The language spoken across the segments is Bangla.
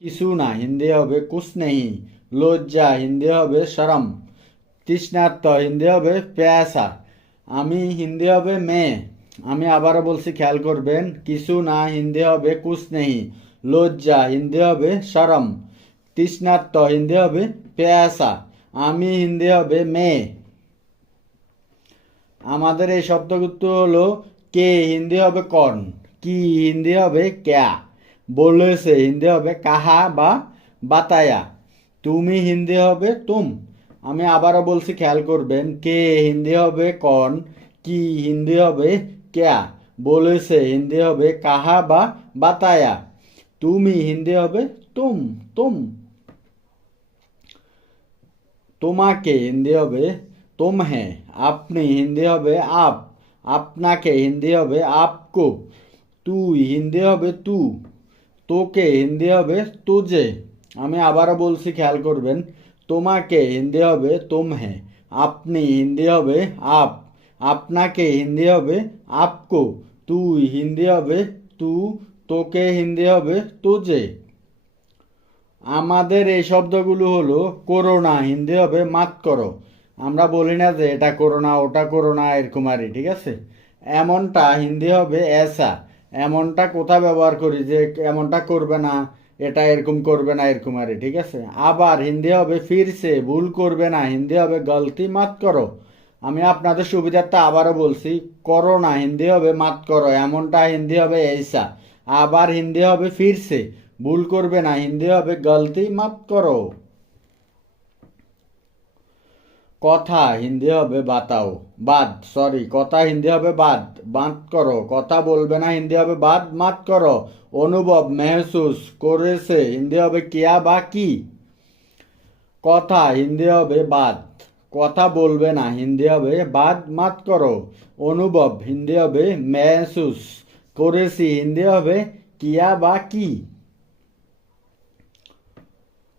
কিছু না হিন্দি হবে কুছ নেই লজ্জা হিন্দি হবে শরম তৃষ্ণার্ত হিন্দি হবে পেয়াসা আমি হিন্দি হবে মেয়ে আমি আবারও বলছি, খেয়াল করবেন কিছু না, হিন্দি হবে কুছ নেই, লজ্জা, হিন্দি হবে শরম তৃষ্ণার্ত হিন্দি হবে পেয়াসা। আমি হিন্দি হবে মেয়ে। আমাদের এই শব্দগুলো হলো কে, হিন্দি হবে কর্ন কি, হিন্দি হবে ক্যা। বলেছে হিন্দি হবে কাহা বা বাতায়া। তুমি হিন্দি হবে তুম। আমি আবারও বলছি, খেয়াল করবেন, কে হিন্দি হবে, কন, কি হিন্দি হবে, ক্যা? বলেছে হিন্দি হবে কাহা বা বাতায়া। তুমি হিন্দি হবে তুম তুম। তোমাকে হিন্দি হবে তুম হ্যাঁ আপনি হিন্দি হবে আপ। আপনাকে হিন্দি হবে আপকো। তুই হিন্দি হবে তু। তোকে হিন্দি হবে তুজে। আমি আবারও বলছি, খেয়াল করবেন, তোমাকে হিন্দি হবে তুম হ্যাঁ আপনি হিন্দি হবে আপ, আপনাকে হিন্দি হবে আপকো, তুই হিন্দি হবে তু, তোকে হিন্দি হবে তুজে। আমাদের এই শব্দগুলো হলো করোনা, হিন্দি হবে মাত করো। আমরা বলি না যে এটা করোনা, ওটা করোনা, এরকম আরই ঠিক আছে? এমনটা হিন্দি হবে এসা। এমনটা কোথা ব্যবহার করি যে এমনটা করবে না, এটা এরকম করবে না, এরকম আরই ঠিক আছে? আবার হিন্দি হবে ফিরছে, ভুল করবে না, হিন্দি হবে গলতি, মাত করো। আমি আপনাদের সুবিধার্থে আবারও বলছি, করো না, হিন্দি হবে মাত করো, এমনটা হিন্দি হবে এইসা। আবার হিন্দি হবে ফিরছে, ভুল করবে না, হিন্দি হবে গলতি, মাত করো। কথা হিন্দি হবে, বাতাও। বাদ সরি কথা হিন্দি হবে, বাদ। বাদ করো, কথা বলবে না, হিন্দি হবে, বাদ। মাত করো। অনুভব, মেহসুস করেছে, হিন্দি হবে কিয়া বা কি? কথা হিন্দি হবে, বাদ। কথা বলবে না, হিন্দি হবে, বাদ। মাত করো। অনুভব, হিন্দি হবে, মেহসুস করেছি, হিন্দি হবে কিয়া বা কি?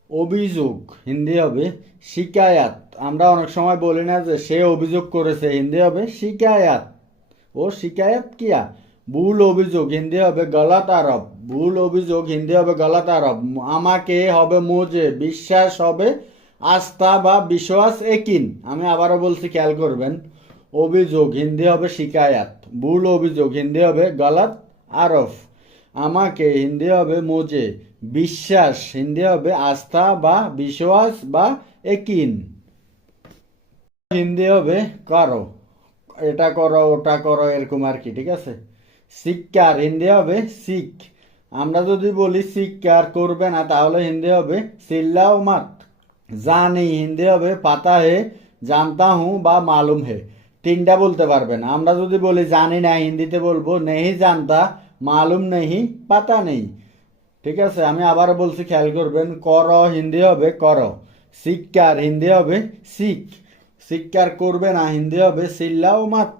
অভিযোগ, হিন্দি হবে শিকায়াত। আমরা অনেক সময় বলি না যে সে অভিযোগ করেছে, হিন্দি হবে শিকায়াত। ও শিকায়াত কিয়া? ভুল অভিযোগ, হিন্দি হবে গলাত আরব। ভুল অভিযোগ, হিন্দি হবে গলাত আরব। আমাকে হবে মোজে, বিশ্বাস হবে আস্থা বা বিশ্বাস একিন। আমি আবারও বলছি, খেয়াল করবেন। অভিযোগ, হিন্দি হবে শিকায়াত। ভুল অভিযোগ, হিন্দি হবে গলাত আরফ আমাকে হিন্দি হবে মোজে, বিশ্বাস। হিন্দি হবে আস্থা বা বিশ্বাস বা একিন। হিন্দি হবে, করো। এটা করো, ওটা করো, এরকম আর কি, ঠিক আছে? শিক্ষার, হিন্দি হবে শিখ। আমরা যদি বলি শিক্ষার করবে না, তাহলে হিন্দি হবে সিল্লাও মাত। জানি, হিন্দি হবে পাতা হে, জানতা হুঁ বা মালুম হে। তিনটা বলতে পারবেন আমরা যদি বলি জানি না, হিন্দিতে বলব, নেহি জানতা, মালুম নেহি, পাতা নেই। ঠিক আছে? আমি আবার বলছি, খেয়াল করবেন, কর, হিন্দি হবে কর। শিক্ষার, হিন্দি হবে শিখ। শিক্ষার করবে না, হিন্দি হবে সিল্লাও মাত।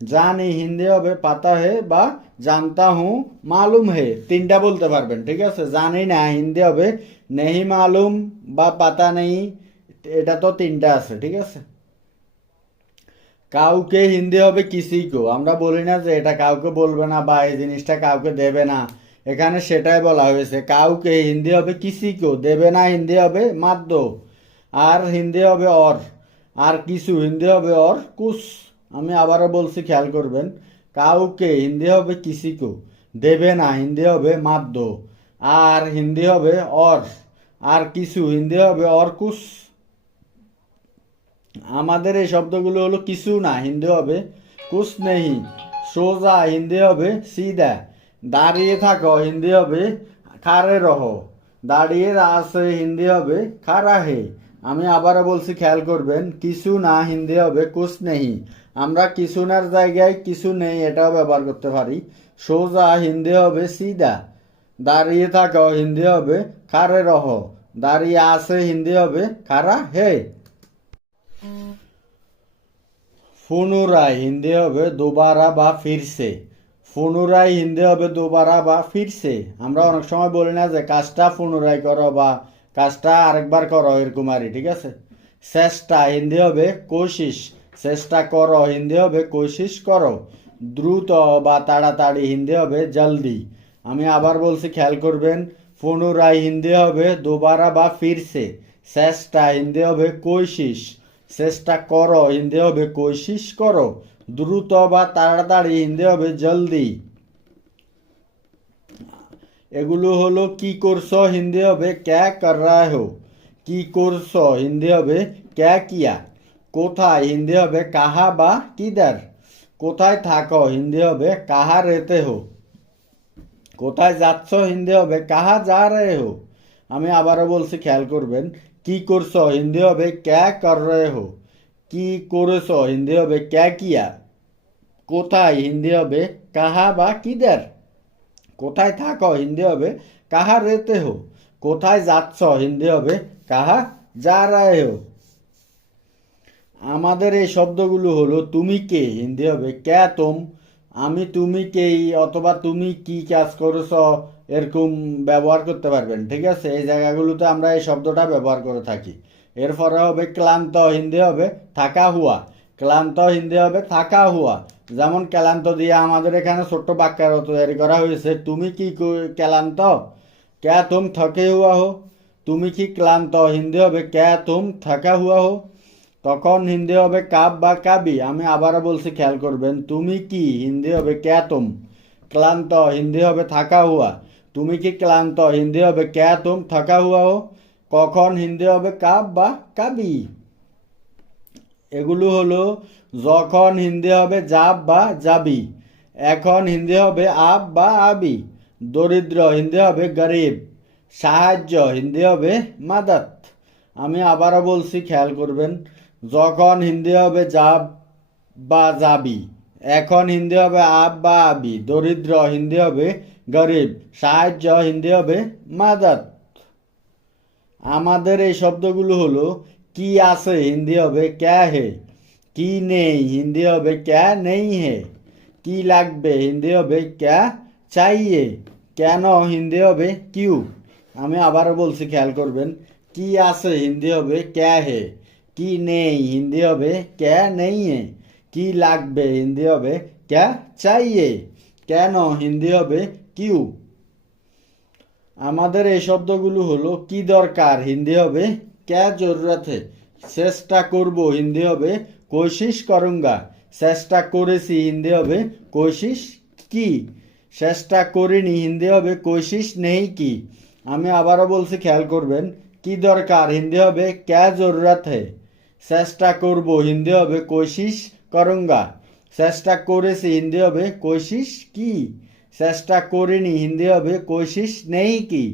জানি হিন্দি হবে পাতা হে বা জানতা হুঁ, মালুম হে। তিনটা বলতে পারবেন, ঠিক আছে? জানি না, হিন্দি হবে নেহি মালুম বা পাতা নেই, এটা তো তিনটা আছে, ঠিক আছে? কাউকে হিন্দি হবে কিসিকো আমরা বলি না যে এটা কাউকে বলবে না বা এই জিনিসটা কাউকে দেবে না। এখানে সেটাই বলা হয়েছে, কাউকে হিন্দি হবে কিসিকো দেবে না, হিন্দি হবে মাদ্য আর হিন্দি হবে অর। আর কিছু হিন্দি হবে অর কুস। আমি আবারও বলছি, খেয়াল করবেন, কাউকে হিন্দি হবে কিসিকো দেবে না, হিন্দি হবে মাদ্য আর হিন্দি হবে অর। আর কিছু হিন্দি হবে অর কুস। আমাদের এই শব্দগুলো হলো কিছু না, হিন্দি হবে কুছ নেই সোজা হিন্দি হবে সিদা। দাঁড়িয়ে থাকো, হিন্দি হবে খারে রহ। দাঁড়িয়ে আছে, হিন্দি হবে খারা হে আমি আবারও বলছি, খেয়াল করবেন, কিছু না হিন্দি হবে, কুছ নেই আমরা কিছু নার জায়গায় কিছু নেই, এটাও ব্যবহার করতে পারি। সোজা হিন্দি হবে সিদা দাঁড়িয়ে থাকো হিন্দি হবে খারে রহ। দাঁড়িয়ে আছে হিন্দি হবে খারা হে। পুনরায় হিন্দি হবে, দোবারা বা ফিরছে পুনরায় হিন্দি হবে, দোবারা বা ফিরছে আমরা অনেক সময় বলি না যে, কাজটা পুনরায় করো বা কাজটা আরেকবার করো এরকম আরই ঠিক আছে? চেষ্টা, হিন্দি হবে কোশিস চেষ্টা করো, হিন্দি হবে কোশিস করো। দ্রুত বা তাড়াতাড়ি হিন্দি হবে জলদি। আমি আবার বলছি, খেয়াল করবেন, পুনরায় হিন্দি হবে দোবারা বা ফিরছে। চেষ্টা, হিন্দি হবে কৈশিস চেষ্টা করো, হিন্দি হবে কৈশিস করো। দ্রুত বা তাড়াতাড়ি হিন্দি হবে জলদি। এগুলো হলো কি করছ হিন্দি হবে ক্যা কর রায় হো। কি করছ হিন্দি হবে ক্যা কিয়া। কোথায় হিন্দি হবে কাহা বা কিদার। কোথায় থাকো হিন্দি হবে কাহা রেতে হো। কোথায় যাচ্ছ হিন্দি হবে কাহা যা রে হো। আমি আবারও বলছি, খেয়াল করবেন। কি করছ হিন্দি হবে ক্যা কর রে হো। কি করেছ হিন্দি হবে ক্যা কিয়া। কোথায় হিন্দি হবে কাহা বা কিদার। কোথায় থাকো হিন্দি হবে, কাহা রেতে হো? কোথায় যাচ্ছ হিন্দি হবে, কাহা যা রায় হো? আমাদের এই শব্দগুলো হলো, তুমি কে? হিন্দি হবে, ক্যা তোম? আমি তুমি কেই? অথবা তুমি কি কাজ করেছ? এরকম ব্যবহার করতে পারবেন, ঠিক আছে? এই জায়গাগুলোতে আমরা এই শব্দটা ব্যবহার করে থাকি। এরপরে হবে, ক্লান্ত হিন্দি হবে, থাকা হুয়া। ক্লান্ত হিন্দি হবে, থাকা হুয়া। যেমন ক্লান্ত দিয়ে আমাদের এখানে ছোট্ট বাক্যার তৈরি করা হয়েছে, তুমি কি কো- ক্লান্ত? ক্যা তুম থকে হুয়া হো? তুমি কি ক্লান্ত? হিন্দি হবে, ক্যা তুম থাকা হুয়া হো? তখন হিন্দি হবে, কাব বা কাবি? আমি আবারও বলছি, খেয়াল করবেন, তুমি কি? হিন্দি হবে, ক্যা তুম? ক্লান্ত? হিন্দি হবে, থাকা হুয়া? তুমি কি ক্লান্ত? হিন্দি হবে, ক্যা তুম থাকা হুয়া হো? কখন? হিন্দি হবে, কাব বা কাবি? এগুলো হলো যখন হিন্দি হবে যাব বা যাবি এখন হিন্দি হবে আব বা আবি, দরিদ্র হিন্দি হবে গরিব, সাহায্য হিন্দি হবে মাদাত। আমি আবারও বলছি, খেয়াল করবেন, যখন হিন্দি হবে যাব বা যাবি এখন হিন্দি হবে আব বা আবি, দরিদ্র হিন্দি হবে গরিব, সাহায্য হিন্দি হবে মাদাত। আমাদের এই শব্দগুলো হলো কি আছে হিন্দি হবে, ক্যা হে? কি নেই হিন্দি হবে, ক্যা নেই হে? কি লাগবে হিন্দি হবে, ক্যা চাইয়ে? কেন হিন্দি হবে, কিউ? আমি আবারও বলছি, খেয়াল করবেন, কি আছে হিন্দি হবে, ক্যা হে? কি নেই হিন্দি হবে, ক্যা নেই হে? কি লাগবে হিন্দি হবে, ক্যা চাইয়ে? কেন হিন্দি হবে, কিউ? আমাদের এই শব্দগুলো হলো, কি দরকার হিন্দি হবে ক্যা জরুরত হে চেষ্টা করব হিন্দি হবে কোশিশ করুঙ্গা চেষ্টা করেছি হিন্দি হবে কোশিশ কি চেষ্টা করিনি হিন্দি হবে কোশিশ নেই কি আমি আবারও বলছি খেয়াল করবেন কি দরকার হিন্দি হবে ক্যা জরুরত হে চেষ্টা করব হিন্দি হবে কোশিশ করুঙ্গা চেষ্টা করেছি হিন্দি হবে কোশিশ কি চেষ্টা করিনি হিন্দি হবে কোশিশ নেই কি